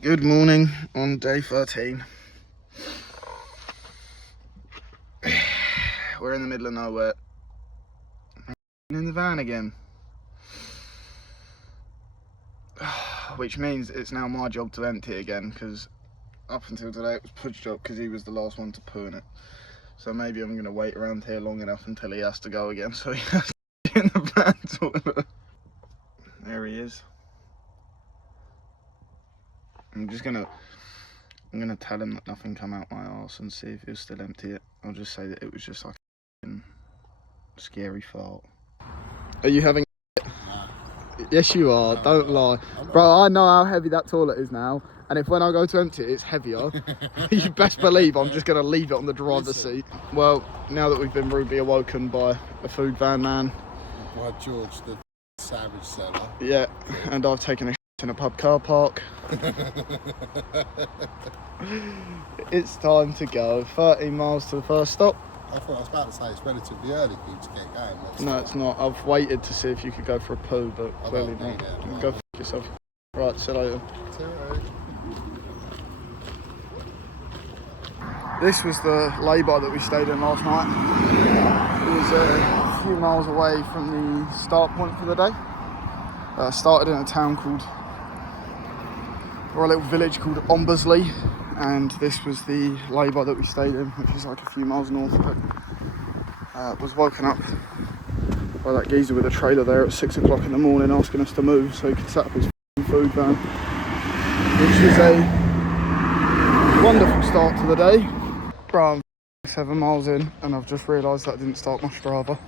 Good morning on day 13. We're in the middle of nowhere. In the van again. Which means it's now my job to empty it again, because up until today it was Pudge's job because he was the last one to poo in it. So maybe I'm going to wait around here long enough until he has to go again, so he has to get in the van toilet. There he is. I'm gonna tell him that nothing come out my arse and see if he'll still empty it. I'll just say that it was just like a scary fart. Are you having it? Yes you are, don't lie. Bro, I know how heavy that toilet is now, and if when I go to empty it, it's heavier, you best believe I'm just gonna leave it on the driver's seat. Well, now that we've been rudely awoken by a food van man. By George, the savage seller. Yeah, and I've taken a in a pub car park. It's time to go. 13 miles to the first stop. I thought I was about to say it's relatively early for you to get going. No, it's not. I've waited to see if you could go for a poo, but clearly not. Go f*** yourself. Right, see you later. This was the lay-by that we stayed in last night. It was a few miles away from the start point for the day. Started in a town called, or a little village called ODSY, and this was the lay-by that we stayed in, which is like a few miles north of it. Was woken up by that geezer with a trailer there at 6 o'clock in the morning asking us to move so he could set up his food van, which is a wonderful start to the day. Bro, I'm 7 miles in and I've just realised that I didn't start my Strava.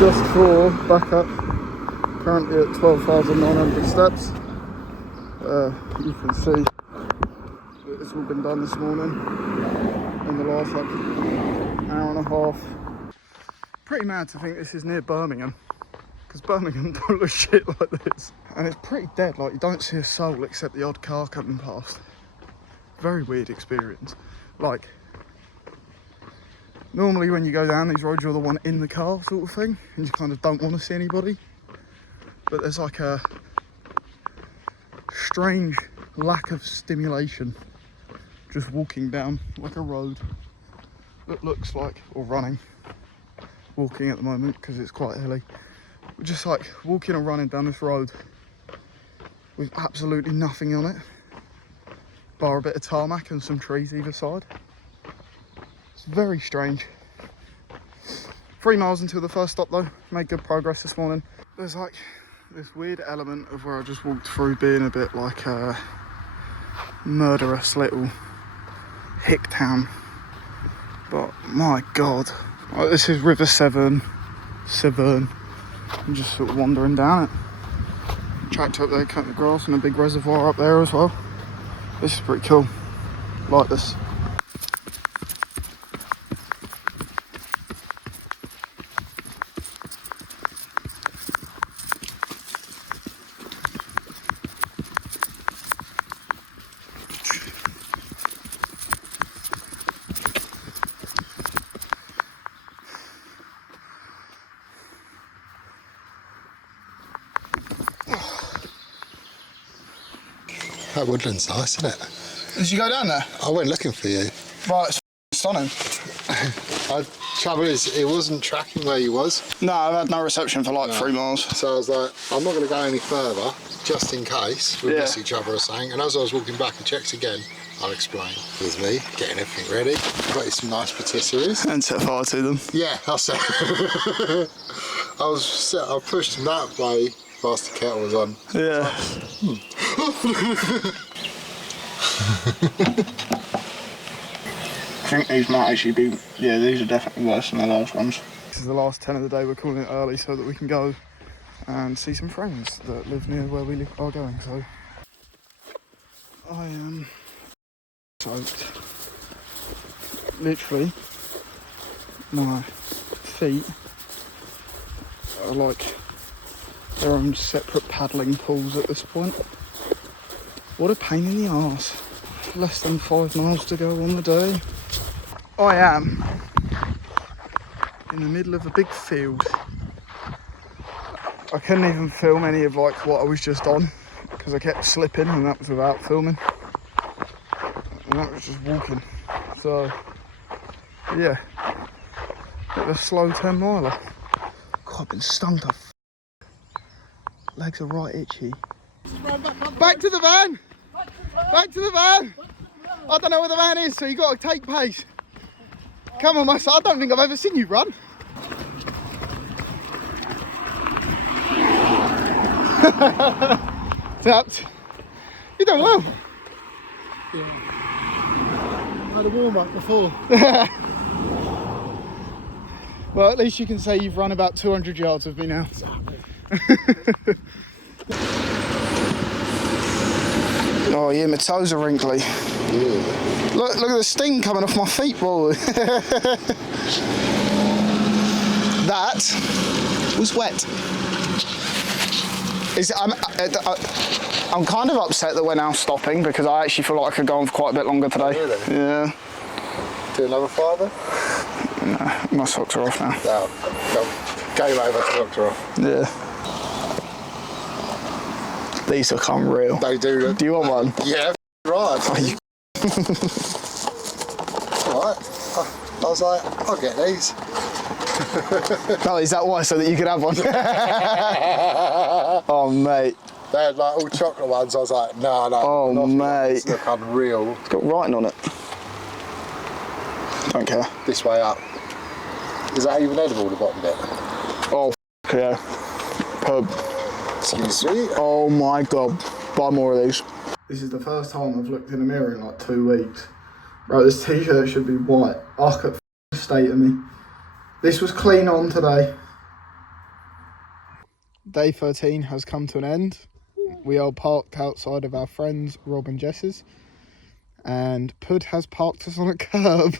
Just for backup, currently at 12,900 steps. You can see that it's all been done this morning in the last like hour and a half. Pretty mad to think this is near Birmingham, because Birmingham don't look shit like this. And it's pretty dead, like you don't see a soul except the odd car coming past. Very weird experience. Like, normally when you go down these roads, you're the one in the car sort of thing, and you kind of don't want to see anybody. But there's like a strange lack of stimulation just walking down like a road that looks like, or walking at the moment because it's quite hilly. Just like walking or running down this road with absolutely nothing on it, bar a bit of tarmac and some trees either side. It's very strange. 3 miles until the first stop though, made good progress this morning. There's like this weird element of where I just walked through being a bit like a murderous little hick town, but my god, like, this is River Severn. I'm just sort of wandering down it. Tractor up there cutting the grass and a big reservoir up there as well. This is pretty cool, like this. That woodland's nice, isn't it? Did you go down there? I went looking for you. Right, it's stunning. Trouble is, it wasn't tracking where you was. No, I've had no reception for like 3 miles. So I was like, I'm not going to go any further, just in case we miss each other or something. And as I was walking back, I checked again. I'll explain. With me, getting everything ready. Got you some nice patisseries. And set fire to them. Yeah, that's it. I pushed them that way whilst the kettle was on. Yeah. I think these might actually be, yeah, these are definitely worse than the last ones. This is the last 10 of the day. We're calling it early so that we can go and see some friends that live near where we are going. So I am soaked. Literally, my feet are like their own separate paddling pools at this point. What a pain in the arse. Less than 5 miles to go on the day. I am in the middle of a big field. I couldn't even film any of like what I was just on. because I kept slipping, and that was without filming, and that was just walking. So yeah, bit of a slow 10 miler. God, I've been stung to legs are right itchy. Back to the van! Back to the van! I don't know where the van is, so you got to take pace. Come on, my son. I don't think I've ever seen you run. Tapped. You done well. Yeah. I had a warm up before. Well, at least you can say you've run about 200 yards with me now. Oh yeah, my toes are wrinkly. Yeah. Look at the sting coming off my feet, boy. That was wet. I'm kind of upset that we're now stopping because I actually feel like I could go on for quite a bit longer today. Really? Yeah. Do another fiver? No, my socks are off now. No, game over, socks are off. Yeah. These look unreal. They do. Do you want one? Yeah, right. Alright. I was like, I'll get these. Oh, is that why? So that you could have one? Oh, mate. They had like all chocolate ones. I was like, no. Oh, mate. These look unreal. It's got writing on it. Don't care. This way up. Is that even edible, the bottom bit? Oh, yeah. Pub. Excuse me. Oh my god. Buy more of these. This is the first time I've looked in the mirror in like 2 weeks. Right, this t-shirt should be white. Arc at state of me. This was clean on today. Day 13 has come to an end. We are parked outside of our friends Rob and Jess's, and Pud has parked us on a curb.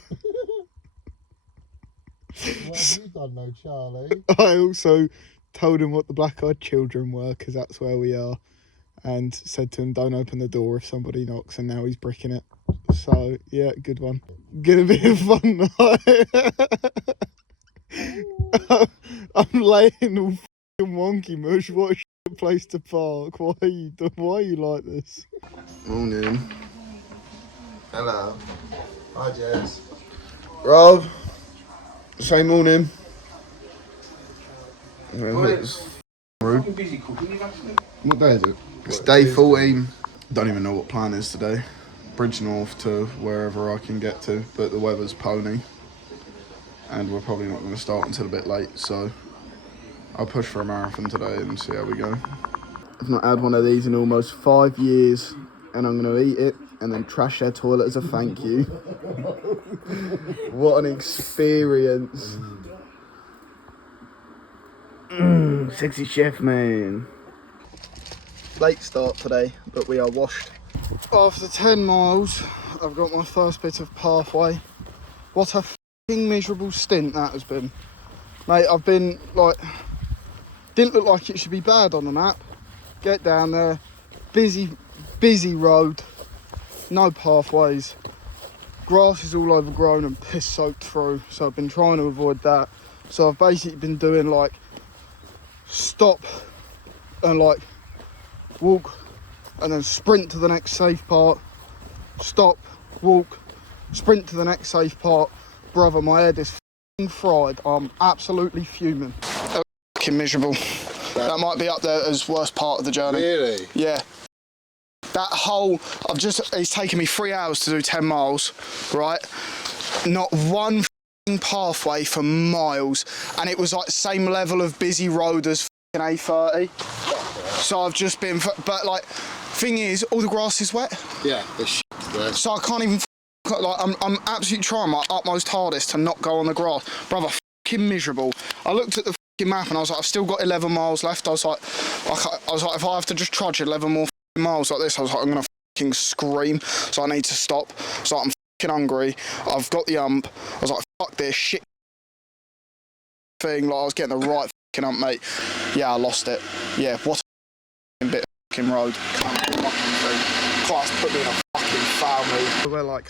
What have you done though, Charlie? I also told him what the Black-Eyed Children were, because that's where we are, and said to him, don't open the door if somebody knocks, and now he's bricking it. So yeah, good one. Gonna be a fun night. I'm laying all f***ing wonky mush. What a shit place to park. Why are you like this? Morning. Hello. Hi, Jess. Rob. Say morning. Rude. What day is it? It's day 14. Don't even know what plan is today. Bridge North to wherever I can get to, but the weather's pony. And we're probably not going to start until a bit late, so I'll push for a marathon today and see how we go. I've not had one of these in almost 5 years, and I'm going to eat it and then trash their toilet as a thank you. What an experience. Sexy chef, man. Late start today, but we are washed. After 10 miles, I've got my first bit of pathway. What a f***ing miserable stint that has been. Mate, I've been like, didn't look like it should be bad on the map. Get down there, busy road, no pathways. Grass is all overgrown and piss soaked through, so I've been trying to avoid that. So I've basically been doing like stop and like walk and then sprint to the next safe part, stop, walk, sprint to the next safe part. Brother, my head is f***ing fried. I'm absolutely fuming. F***ing miserable. That might be up there as worst part of the journey. Really? Yeah. That whole, it's taken me 3 hours to do 10 miles, right? Not one f***ing pathway for miles. And it was like same level of busy road as f***ing A30. So I've just been, but like, thing is, all the grass is wet. Yeah, there's shit there. So I can't even, like, I'm absolutely trying my utmost hardest to not go on the grass. Brother, f***ing miserable. I looked at the f***ing map and I was like, I've still got 11 miles left. I was like, if I have to just trudge 11 more miles like this, I was like, I'm gonna f***ing scream. So I need to stop. So I'm f***ing hungry. I've got the ump. I was like, fuck this shit thing. Like, I was getting the right f***ing ump, mate. Yeah, I lost it. Yeah, what a bit of f***ing road. Class put me in a fucking foul mood. We're like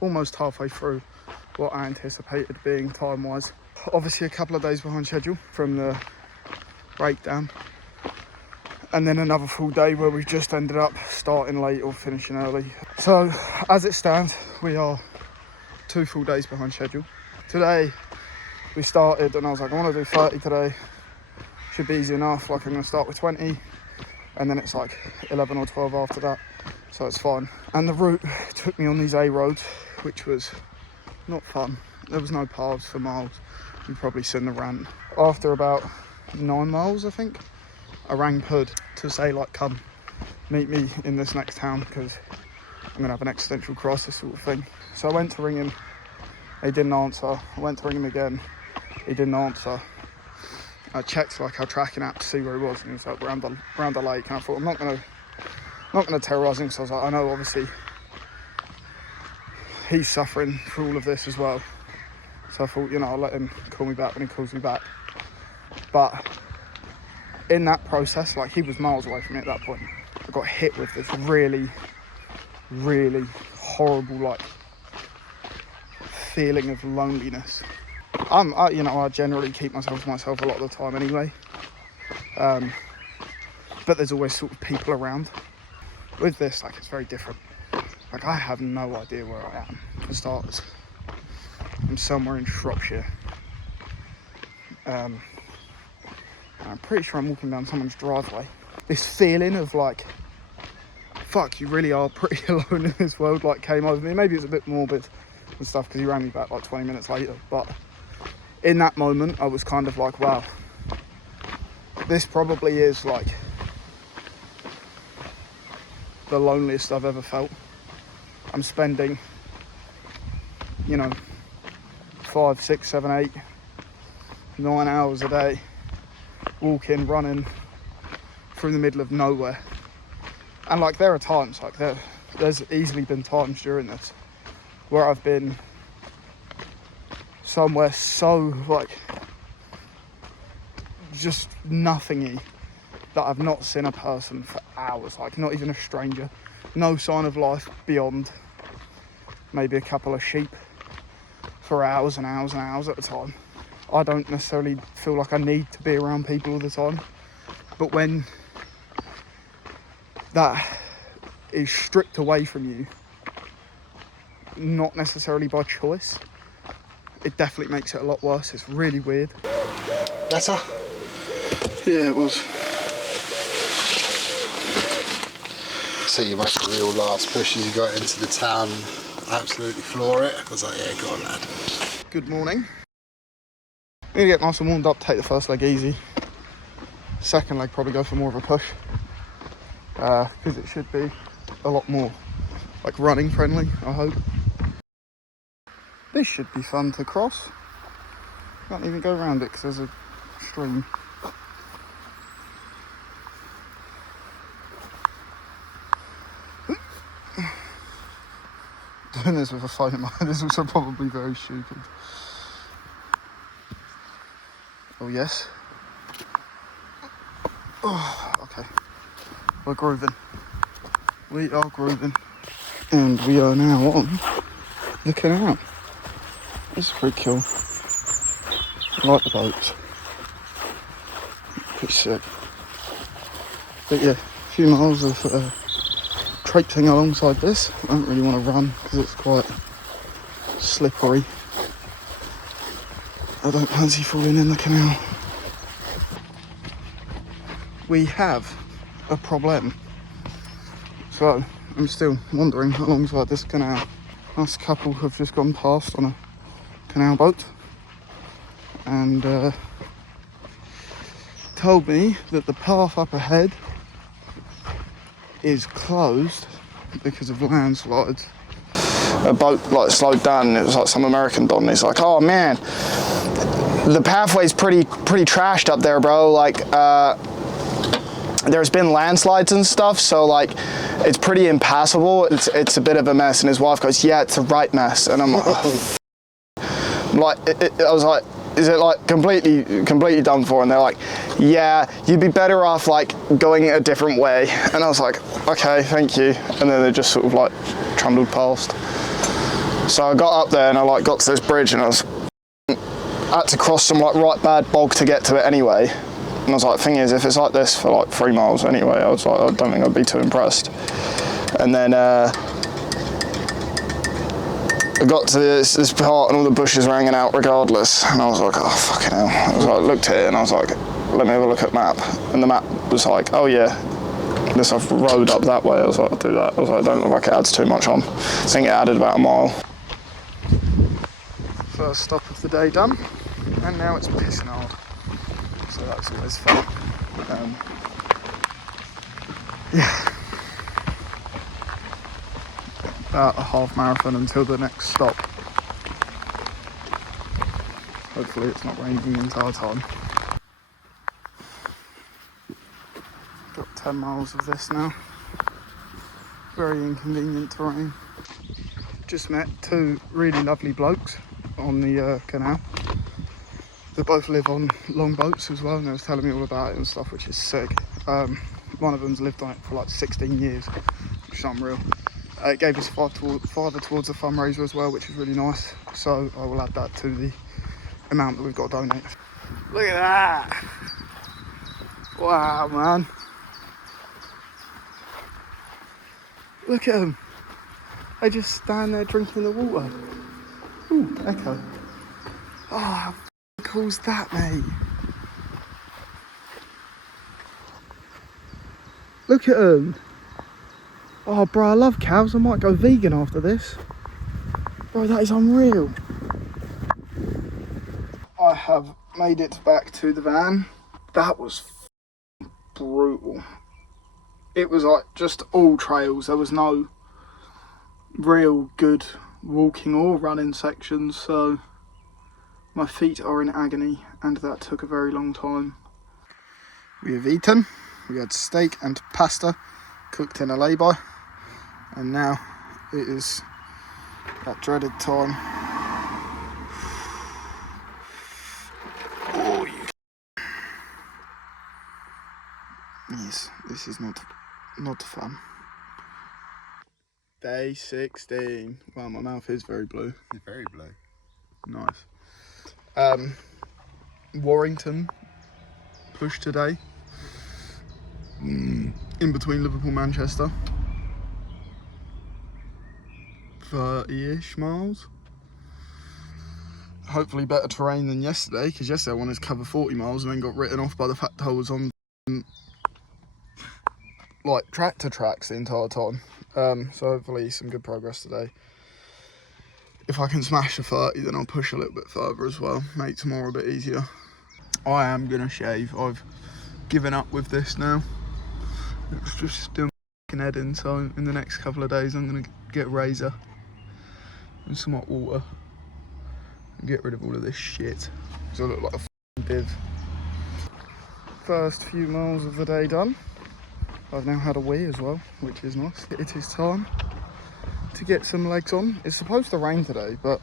almost halfway through what I anticipated being time-wise. Obviously a couple of days behind schedule from the breakdown. and then another full day where we just ended up starting late or finishing early. So as it stands, we are 2 full days behind schedule. Today we started and I was like, I want to do 30 today, should be easy enough. Like I'm going to start with 20 and then it's like 11 or 12 after that, so it's fine. And the route took me on these A roads, which was not fun. There was no paths for miles. You've probably seen the rant. After about 9 miles, I think, I rang Pud to say, like, come meet me in this next town because I'm going to have an existential crisis sort of thing. So I went to ring him. He didn't answer. I went to ring him again. He didn't answer. I checked, like, our tracking app to see where he was, and he was like around the lake. And I thought, I'm not gonna terrorise him, because I was like, I know obviously he's suffering through all of this as well. So I thought, you know, I'll let him call me back when he calls me back. But in that process, like, he was miles away from me at that point. I got hit with this really, really horrible, like, feeling of loneliness. I generally keep myself to myself a lot of the time anyway. But there's always sort of people around. With this, like, it's very different. Like, I have no idea where I am, for starters. I'm somewhere in Shropshire. I'm pretty sure I'm walking down someone's driveway. This feeling of, like, fuck, you really are pretty alone in this world, like, came over me. Maybe it's a bit morbid and stuff, because he rang me back, like, 20 minutes later. But in that moment, I was kind of like, wow, this probably is, like, the loneliest I've ever felt. I'm spending, you know, 5, 6, 7, 8, 9 hours a day walking, running through the middle of nowhere. And, like, there are times, like, there's easily been times during this where I've been somewhere so, like, just nothingy, that I've not seen a person for hours, like, not even a stranger. No sign of life beyond maybe a couple of sheep for hours and hours and hours at a time. I don't necessarily feel like I need to be around people all the time, but when that is stripped away from you, not necessarily by choice, it definitely makes it a lot worse. It's really weird. Better? Yeah, it was. So you must have real last push as you got into the town, absolutely floor it. I was like, yeah, go on, lad. Good morning. I'm gonna get nice and warmed up, take the first leg easy. Second leg probably go for more of a push, because it should be a lot more, like, running friendly, I hope. This should be fun to cross. Can't even go around it because there's a stream. Doing this with a phone in my hand is also probably very stupid. Oh yes. Oh, okay. We're grooving. We are grooving. And we are now on the canal. This is pretty cool. I like the boats. Pretty sick. But yeah, a few miles of traipsing alongside this. I don't really want to run because it's quite slippery. I don't fancy falling in the canal. We have a problem. So I'm still wandering alongside this canal. This couple have just gone past on a canal boat and told me that the path up ahead is closed because of landslides. A boat, like, slowed down and it was like some American don. He's like, oh man, the pathway's pretty trashed up there, bro. Like, there's been landslides and stuff, so, like, it's pretty impassable. It's a bit of a mess. And his wife goes, yeah, it's a right mess. And I'm like, oh. I was like, is it, like, completely done for? And they're like, yeah, you'd be better off, like, going a different way. And I was like, okay, thank you. And then they just sort of, like, trundled past. So I got up there and I, like, got to this bridge and I had to cross some, like, right bad bog to get to it anyway. And I was like, thing is, if it's like this for like 3 miles anyway, I was like, I don't think I'd be too impressed. And then I got to this part and all the bushes were hanging out regardless. And I was like, oh, fucking hell. I was like, looked at it and I was like, let me have a look at the map. And the map was like, oh yeah, there's a road up that way. I was like, I'll do that. I was like, don't look like it adds too much on. I think it added about a mile. First stop of the day done. And now it's pissing hard. So that's always fun. Yeah. About a half marathon until the next stop. Hopefully it's not raining the entire time. Got 10 miles of this now. Very inconvenient terrain. Just met 2 really lovely blokes on the canal. They both live on long boats as well, and they was telling me all about it and stuff, which is sick. One of them's lived on it for like 16 years, which is unreal. It gave us farther towards the fundraiser as well, which is really nice. So I will add that to the amount that we've got to donate. Look at that! Wow, man. Look at them. They just stand there drinking the water. Ooh, echo. Oh, how cool's that, mate? Look at them. Oh, bro, I love cows. I might go vegan after this. Bro, that is unreal. I have made it back to the van. That was brutal. It was like just all trails. There was no real good walking or running sections, so my feet are in agony, and that took a very long time. We have eaten. We had steak and pasta cooked in a lay-by, and now it is that dreaded time. Oh, yes, this is not fun. Day 16. Wow, my mouth is very blue. It's very blue. Nice. Warrington push today. In between Liverpool and Manchester. 30-ish miles. Hopefully better terrain than yesterday, because yesterday I wanted to cover 40 miles and then got written off by the fact I was on like tractor tracks the entire time. So hopefully some good progress today. If I can smash the 30, then I'll push a little bit further as well. Make tomorrow a bit easier. I am gonna shave. I've given up with this now. It's just still head in, so in the next couple of days I'm gonna get a razor and some hot water and get rid of all of this shit, because I look like a f***ing div. First few miles of the day done. I've now had a wee as well, which is nice. It is time to get some legs on. It's supposed to rain today, but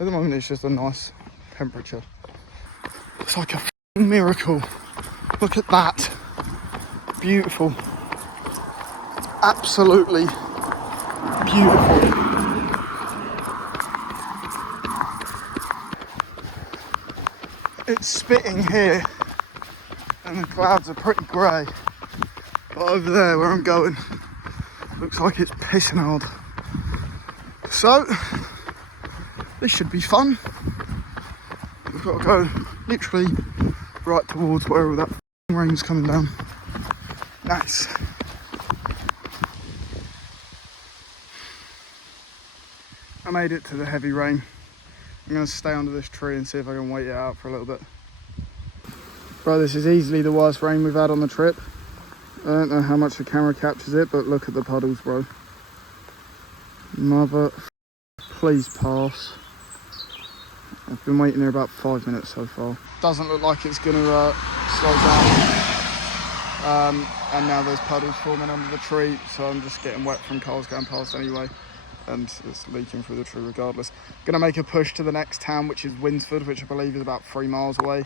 at the moment it's just a nice temperature. It's like a f***ing miracle. Look at that. Beautiful. Absolutely beautiful. It's spitting here and the clouds are pretty grey, but over there where I'm going looks like it's pissing hard. So this should be fun. We've got to go literally right towards where all that rain's coming down. Nice. I made it to the heavy rain. I'm going to stay under this tree and see if I can wait it out for a little bit. Bro, this is easily the worst rain we've had on the trip. I don't know how much the camera captures it, but look at the puddles, bro. Mother, please pass. I've been waiting here about 5 minutes so far. Doesn't look like it's going to slow down. And now there's puddles forming under the tree, so I'm just getting wet from cars going past anyway. And it's leaking through the tree regardless. Gonna make a push to the next town, which is Winsford, which I believe is about 3 miles away.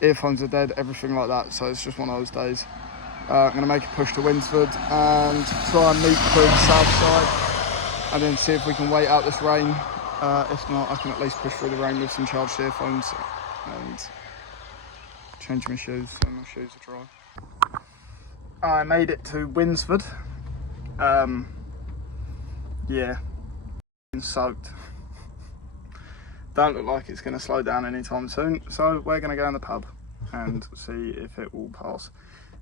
Earphones are dead, everything like that, so it's just one of those days. I'm gonna make a push to Winsford and try and meet through the south side, and then see if we can wait out this rain. If not, I can at least push through the rain with some charged earphones and change my shoes so my shoes are dry. I made it to Winsford. Yeah, soaked. Don't look like it's going to slow down anytime soon, so we're going to go in the pub and see if it will pass.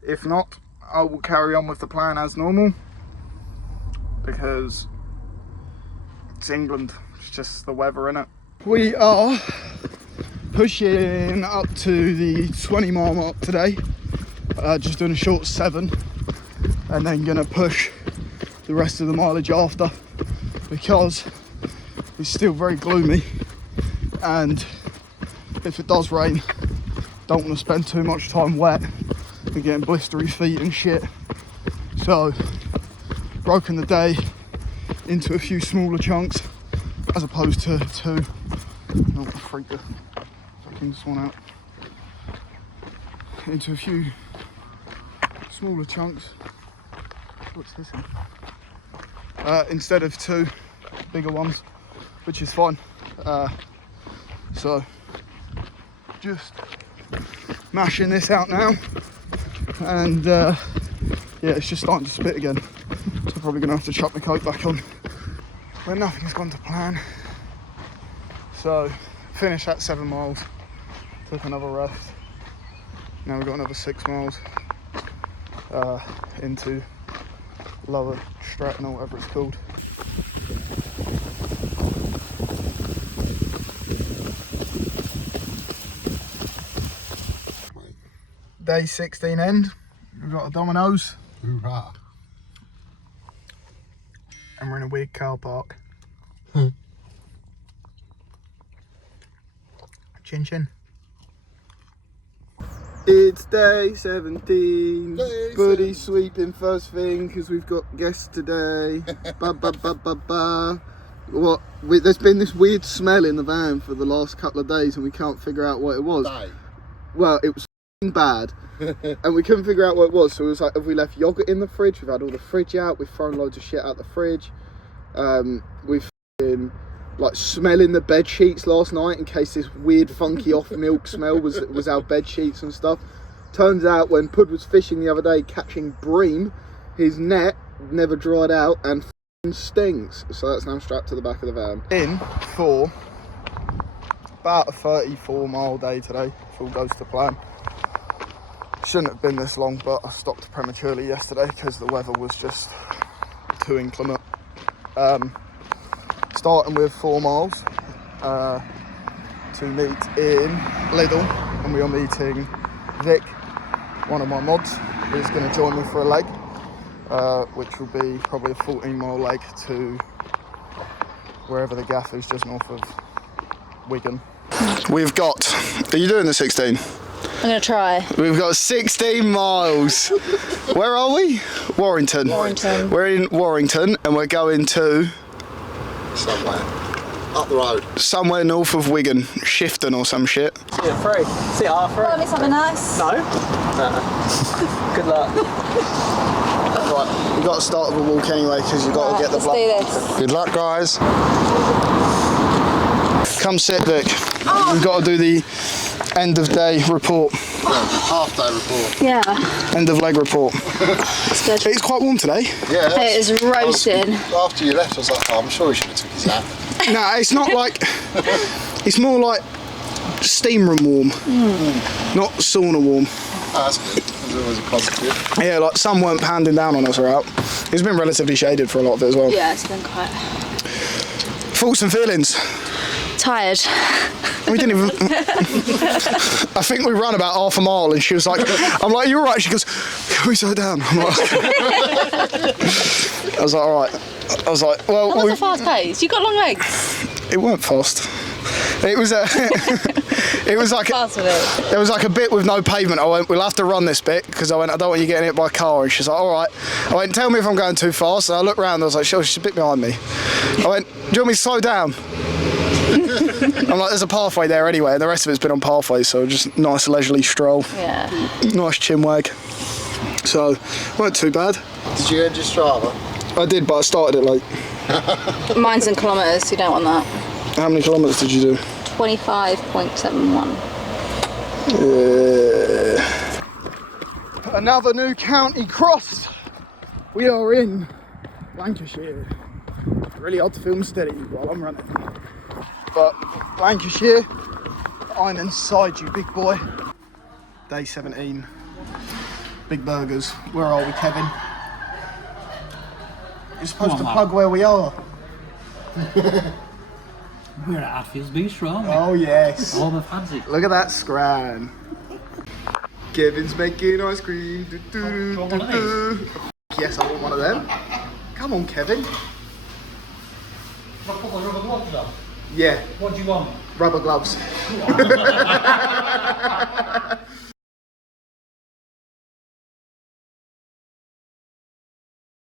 If not, I will carry on with the plan as normal, because it's England, it's just the weather, innit? We are pushing up to the 20-mile mark today, just doing a short 7, and then gonna push the rest of the mileage after, because it's still very gloomy, and if it does rain, don't want to spend too much time wet and getting blistery feet and shit. So broken the day into a few smaller chunks as opposed to 2. Oh, freak the fucking swan out. Into a few smaller chunks. What's this in? Instead of 2 bigger ones, which is fine. So just mashing this out now, and yeah, it's just starting to spit again, so I'm probably gonna have to chuck my coat back on. But nothing's gone to plan, so finished that 7 miles, took another rest. Now we've got another 6 miles into Lower Stratton or whatever it's called. Day 16 end, we've got a Domino's. Hoorah. And we're in a weird car park. Chin chin. It's day 17. Buddy sweeping first thing because we've got guests today. Ba ba ba ba ba. What? There's been this weird smell in the van for the last couple of days and we can't figure out what it was. Well, it was bad and we couldn't figure out what it was, so it was like, have we left yogurt in the fridge? We've had all the fridge out, we've thrown loads of shit out the fridge. We've been like smelling the bed sheets last night in case this weird funky off milk smell was our bed sheets and stuff. Turns out when Pud was fishing the other day catching bream, his net never dried out and stings, so that's now strapped to the back of the van. In for about a 34-mile day today, if all goes to plan. Shouldn't have been this long, but I stopped prematurely yesterday because the weather was just too inclement. Starting with 4 miles to meet in Lidl, and we are meeting Vic, one of my mods, who's going to join me for a leg, which will be probably a 14-mile leg to wherever the gaff is, just north of Wigan. We've got, are you doing the 16? I'm going to try. We've got 16 miles. Where are we? Warrington. Warrington. We're in Warrington and we're going to... Somewhere. Up the road. Somewhere north of Wigan. Shifton or some shit. See you free. See you half free. Want me something nice? No? Good luck. Right, we've got to start with a walk anyway because you've got to get the blood. Let's do this. Good luck, guys. Come sit, Vic. We've got to do the end of day report. Half day report. Yeah. End of leg report. It's good. It's quite warm today. Yeah. It is roasting. After you left, I was like, oh, I'm sure he should have took his hat. No, it's not like... It's more like steam room warm. Not sauna warm. Oh, that's good. That's always a positive. Yeah, like some weren't pounding down on us or out. It's been relatively shaded for a lot of it as well. Yeah, it's been quite... Thoughts and feelings? Tired. We didn't even... I think we ran about half a mile and she was like, I'm like, you're right. She goes, can we slow down? I'm like, I was like, all right. I was like, well... That was a fast pace. You got long legs. It weren't fast. It was a... It was like there was like a bit with no pavement. I went, we'll have to run this bit because I went, I don't want you getting hit by a car. And she's like, all right. I went, tell me if I'm going too fast. And I looked round. I was like, she's a bit behind me. I went, do you want me to slow down? I'm like, there's a pathway there anyway. And the rest of it's been on pathways, so just nice leisurely stroll. Yeah. Nice chin wag. So, weren't too bad. Did you end your Strava? I did, but I started it late. Mine's in kilometres. You don't want that. How many kilometres did you do? 25.71. Another new county crossed. We are in Lancashire. Really hard to film steady while I'm running. But Lancashire, I'm inside you, big boy. Day 17. Big burgers. Where are we, Kevin? You're supposed to plug where we are. We're at Adfields Bistro, aren't we? Oh yes. Home of fancy. Look at that scran. Kevin's making ice cream. Do, do, do, Want one of do, do. Yes, I want one of them. Come on, Kevin. I'll put the rubber gloves on. Yeah, What do you want? rubber gloves.